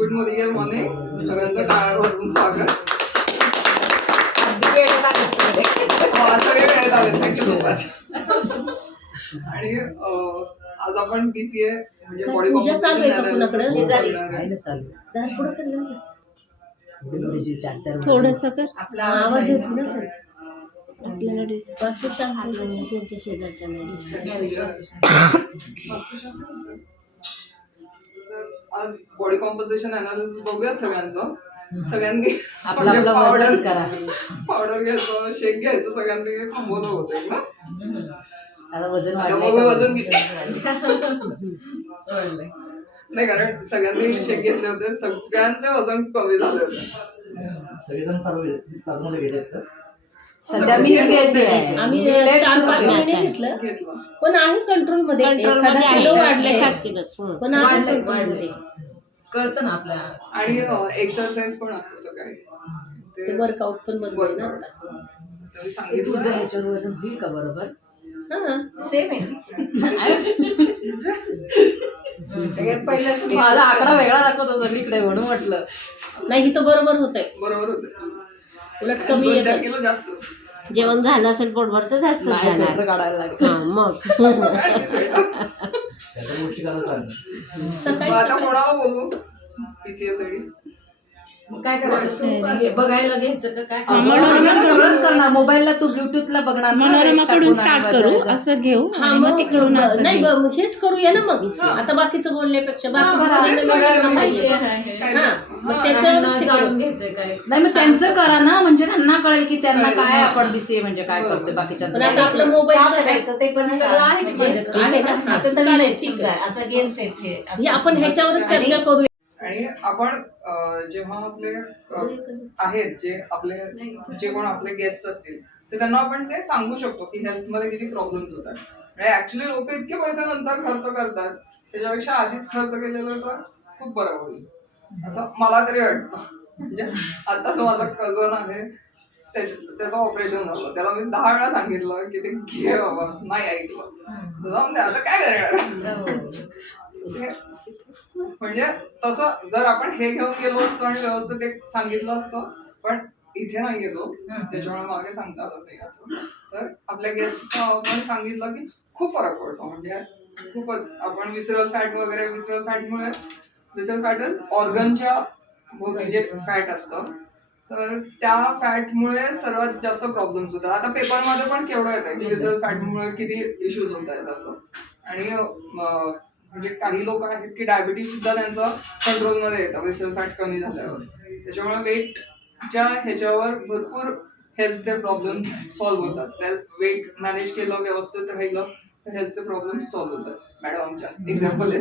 Good morning morning सगळ्यांचं टाळ्या वाजून स्वागत. सगळे वेळेत आले. Thank you so much. आणि आज आपण BCA म्हणजे बॉडी कॉम्पोजिशन थोडस कर आपला आवाज येतो ना आपल्याला त्यांच्या शेजारच्या आज बॉडी कॉम्पोजिशन अनालिसिस बघूयात सगळ्यांचं. सगळ्यांनी पावडर घ्यायचं, शेक घ्यायचं, सगळ्यांनी थांबवलं होतं ना. आता वजन नाही, कारण सगळ्यांनी शेक घेतले होते, सगळ्यांचे वजन कमी झाले होते. सगळेजण चालू घेतात. सध्या मीच घेते. आम्ही 4-5 महिने घेतलं पण आहे कंट्रोल मध्ये. पण वाढले कळतं ना आपल्या. आणि एक्सरसाइज पण असतो सकाळी, ते वर्कआउट पण बरोबर ना. तरी सांगितलं तुझं ह्याच्यावर वजन होईल का बरोबर? सेम आहे. माझा आकडा वेगळा दाखवतो सगळीकडे म्हणून म्हटलं. नाही तर बरोबर होतंय. बरोबर होते. उलट कमी 2-4 किलो जास्त. जेवण झालं असेल पोटभर तर जास्त काढायला लागतं मग. सकाळी आता कोणाला बोलू PCA साठी? काय करायचं? बघायला घ्यायचं का काय? सगळंच करणार. मोबाईलला तू ब्लूटूथला बघणार. मनोरमाकडून स्टार्ट करू असं घेऊ. मग तिकडून नाही हेच करूया ना मग. आता बाकीचं बोलण्यापेक्षा काढून घ्यायचंय काय नाही. मग त्यांचं करा ना, म्हणजे त्यांना कळेल की त्यांना काय आपण BCA म्हणजे काय करतोय. बाकीच्या आपलं मोबाईल ते पण सगळं आहे ना. आपण ह्याच्यावरच चर्चा करूया. आणि आपण जेव्हा आपले आहेत जे कोण आपले गेस्ट असतील तर त्यांना आपण ते सांगू शकतो की हेल्थमध्ये किती प्रॉब्लेम्स होतात. म्हणजे ऍक्च्युली लोक इतके पैसे नंतर खर्च करतात, त्याच्यापेक्षा आधीच खर्च केलेलं तर खूप बरं होईल असं मला तरी वाटतं. म्हणजे आताच माझा कझन आहे, त्याचं ऑपरेशन झालं, त्याला मी 10 वेळा सांगितलं की ते घे बाबा, नाही ऐकलं. म्हणजे आता काय करणार. म्हणजे तसं जर आपण हे घेऊन गेलो असतो आणि व्यवस्थित एक सांगितलं असतं, पण इथे नाही गेलो त्याच्यामुळे मागे सांगता आलं नाही असं. तर आपल्या गेस्टला आपण सांगितलं की खूप फरक पडतो. म्हणजे खूपच आपण विसरल फॅटच ऑर्गनच्या भोवती जे फॅट असतं तर त्या फॅटमुळे सर्वात जास्त प्रॉब्लेम्स होतात. आता पेपरमध्ये पण केवढं येतं की विसरल फॅटमुळे किती इश्यूज होत आहेत असं. आणि म्हणजे काही लोक आहेत की डायबिटीज सुद्धा त्यांचं कंट्रोलमध्ये येतं विसरल फॅट कमी झाल्यावर. त्याच्यामुळे वेटच्या ह्याच्यावर भरपूर हेल्थचे प्रॉब्लेम्स सॉल्व्ह होतात. त्या वेट मॅनेज केलं, व्यवस्थित राहिलं तर हेल्थचे प्रॉब्लेम्स सॉल्व्ह होतात. मॅडम आमच्या एक्झाम्पल आहे.